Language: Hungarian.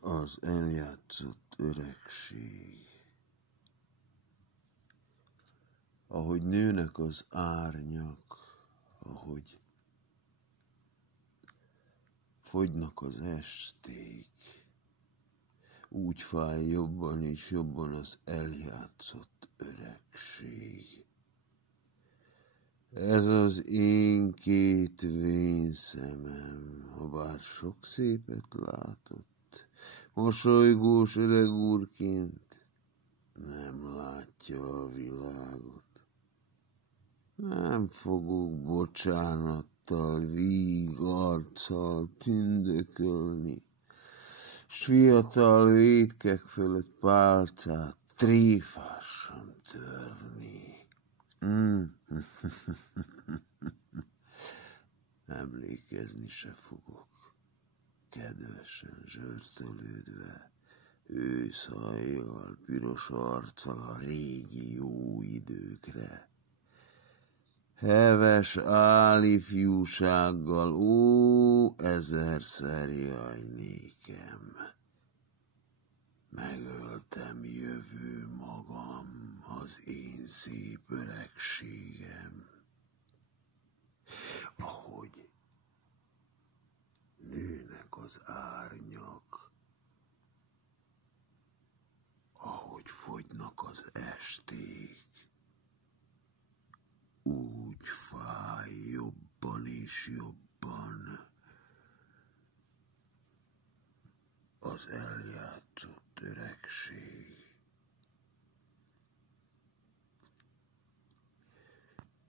Az eljátszott öregség. Ahogy nőnek az árnyak, ahogy fogynak az esték, úgy fáj jobban és jobban az eljátszott öregség. Ez az én két vén szemem, habár sok szépet látott, mosolygós öreg úrként nem látja a világot. Nem fogok bocsánattal, víg arccal tündökölni, s fiatal vétkek fölött pálcát tréfásan törni. Emlékezni se fogok, kedvesen zsörtölődve, őszhajjal, piros arccal a régi jó időkre. Heves álifjúsággal, ó, ezerszer jaj nékem. Megöltem jövő magam, az én szép öregségem. Ahogy nőnek az árnyak, ahogy fogynak az esték, úgy fáj jobban és jobban az eljátszott öregség.